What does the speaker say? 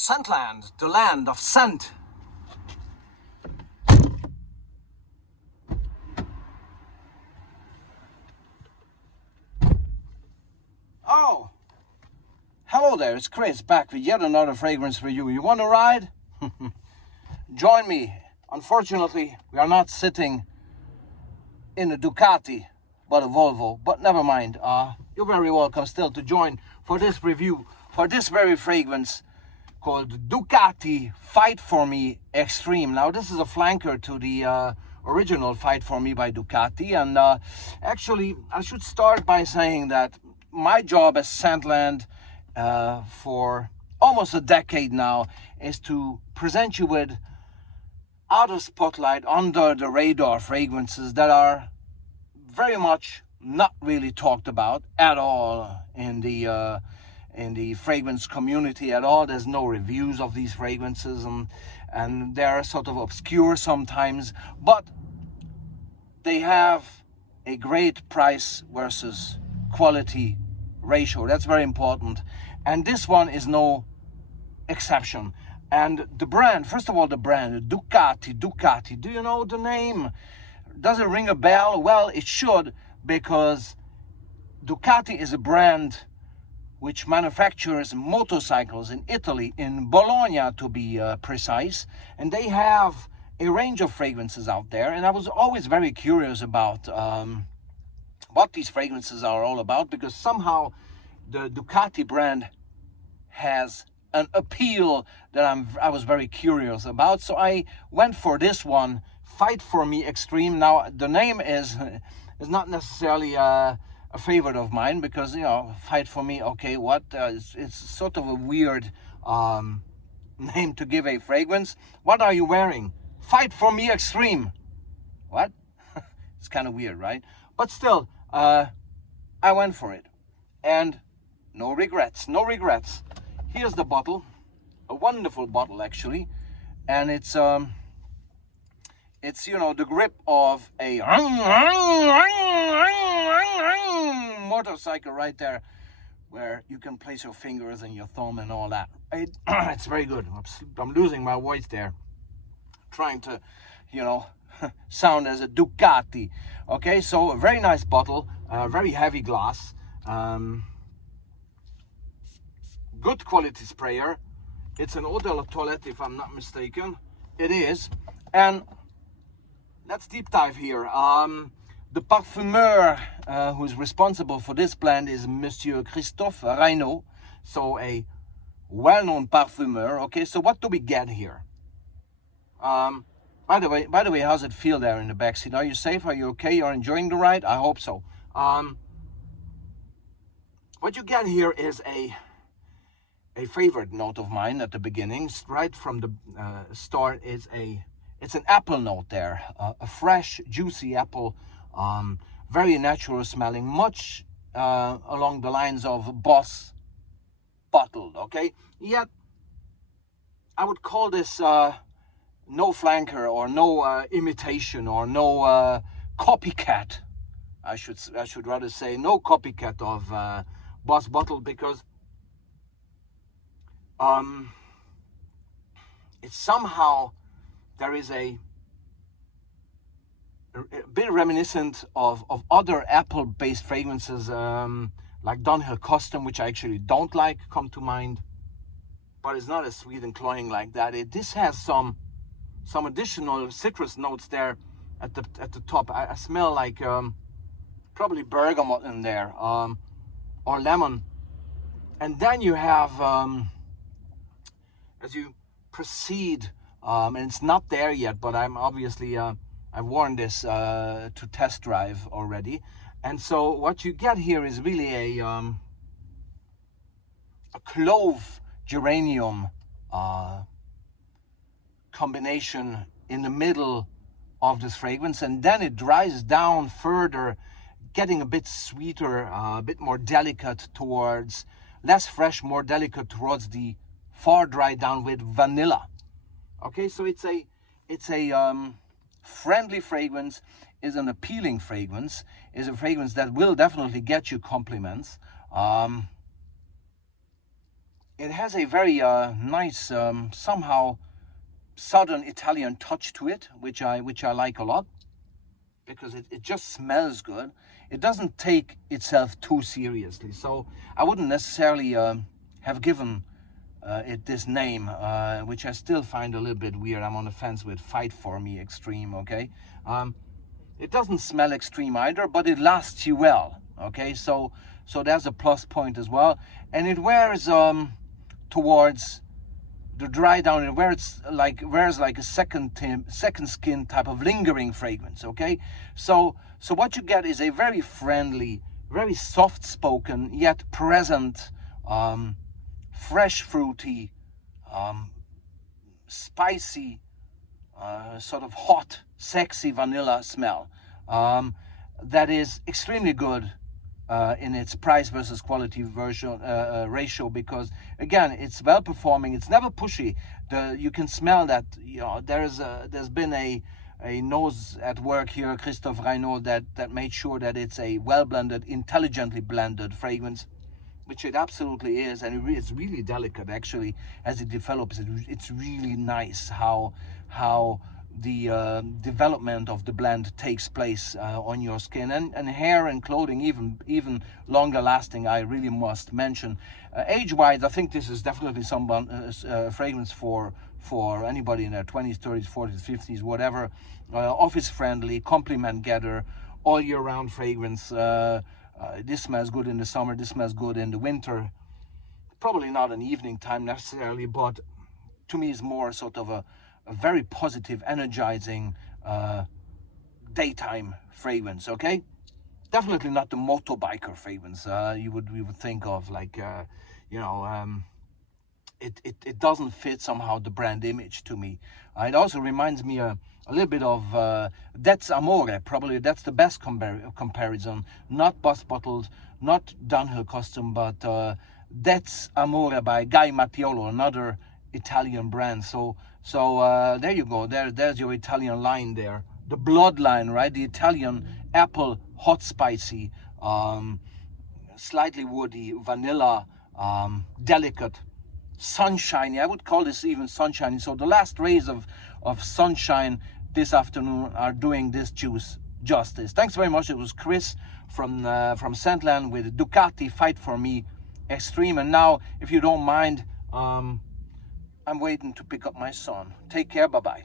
Scentland, the land of scent. Oh, hello there, it's Chris back with yet another fragrance review. You want to ride? Join me. Unfortunately, we are not sitting in a Ducati, but a Volvo. But never mind, you're very welcome still to join for this review, for this very fragrance called Ducati Fight for Me Extreme. Now, this is a flanker to the original Fight for Me by Ducati. And actually, I should start by saying that my job as Scentland for almost a decade now is to present you with out of spotlight, under the radar fragrances that are very much not really talked about at all in the fragrance community at all. There's no reviews of these fragrances, and they're sort of obscure sometimes, but they have a great price versus quality ratio. That's very important, and this one is no exception. And the brand, first of all, the brand, Ducati. Do you know the name? Does it ring a bell? Well, it should, because Ducati is a brand which manufactures motorcycles in Italy, in Bologna to be precise. And they have a range of fragrances out there. And I was always very curious about what these fragrances are all about, because somehow the Ducati brand has an appeal that I was very curious about. So I went for this one, Fight for Me Extreme. Now, the name is not necessarily a favorite of mine, because, you know, Fight for Me, okay, what? It's sort of a weird name to give a fragrance. What are you wearing? Fight for Me Extreme. What? It's kind of weird, right? But still, I went for it. And no regrets, no regrets. Here's the bottle, a wonderful bottle actually, and it's you know, the grip of a motorcycle right there, where you can place your fingers and your thumb and all that. It's very good. I'm losing my voice there, trying to, you know, sound as a Ducati. Okay, so a very nice bottle, very heavy glass. Good quality sprayer. It's an eau de la toilette, if I'm not mistaken. It is. And let's deep dive here. The parfumeur who is responsible for this blend is Monsieur Christophe Reynaud, so a well-known parfumeur. Okay, so what do we get here? By the way, how's it feel there in the backseat? Are you safe? Are you okay? You're enjoying the ride? I hope so. What you get here is a favorite note of mine at the beginning, right from the start. It's an apple note there, a fresh, juicy apple, very natural smelling, much along the lines of Boss bottled. Okay, yet I would call this no flanker, or no imitation, or no copycat. I should rather say no copycat of Boss bottled, because it's somehow, there is a bit reminiscent of other apple-based fragrances, like Dunhill Custom, which I actually don't like, come to mind, but it's not as sweet and cloying like that. This has some additional citrus notes there at the top. I smell like probably bergamot in there, or lemon. And then you have, as you proceed, and it's not there yet, but I'm obviously, I've worn this to test drive already. And so what you get here is really a clove geranium combination in the middle of this fragrance, and then it dries down further, getting a bit sweeter, a bit more delicate towards, less fresh, more delicate towards the far dry down with vanilla. Okay, so it's a friendly fragrance, is an appealing fragrance, is a fragrance that will definitely get you compliments. It has a very nice, somehow southern Italian touch to it, which I like a lot, because it just smells good. It doesn't take itself too seriously, so I wouldn't necessarily have given it this name, which I still find a little bit weird. I'm on the fence with Fight for Me Extreme. Okay, it doesn't smell extreme either, but it lasts you well. Okay, so there's a plus point as well, and it wears towards the dry down, and wears like a second skin type of lingering fragrance. Okay, so what you get is a very friendly, very soft spoken yet present, fresh fruity, spicy, sort of hot, sexy vanilla smell, that is extremely good in its price versus quality ratio, because again, it's well performing, it's never pushy. You can smell that, you know, there's been a nose at work here, Christophe Reynaud, that made sure that it's a well blended, intelligently blended fragrance, which it absolutely is, and it's really delicate actually as it develops. It's really nice how the development of the blend takes place on your skin and hair and clothing, even longer lasting. I really must mention, age-wise, I think this is definitely some fragrance for anybody in their 20s, 30s, 40s, 50s, whatever. Office friendly, compliment getter, all year round fragrance. This smells good in the summer, this smells good in the winter. Probably not an evening time necessarily, but to me it's more sort of a very positive, energizing daytime fragrance. Okay, definitely not the motorbiker fragrance we would think of, like you know, it doesn't fit somehow the brand image to me. It also reminds me a little bit of That's Amore. Probably that's the best comparison. Not bus bottled, not downhill custom, but That's Amore by Guy Mattiolo, another Italian brand. So there you go. There's your Italian line there. The bloodline, right? The Italian apple, hot, spicy, slightly woody, vanilla, delicate, sunshiny. I would call this even sunshiny. So the last rays of sunshine this afternoon are doing this juice justice. Thanks very much. It was Chris from Scentland with Ducati Fight for Me Extreme. And now, if you don't mind, I'm waiting to pick up my son. Take care. Bye-bye.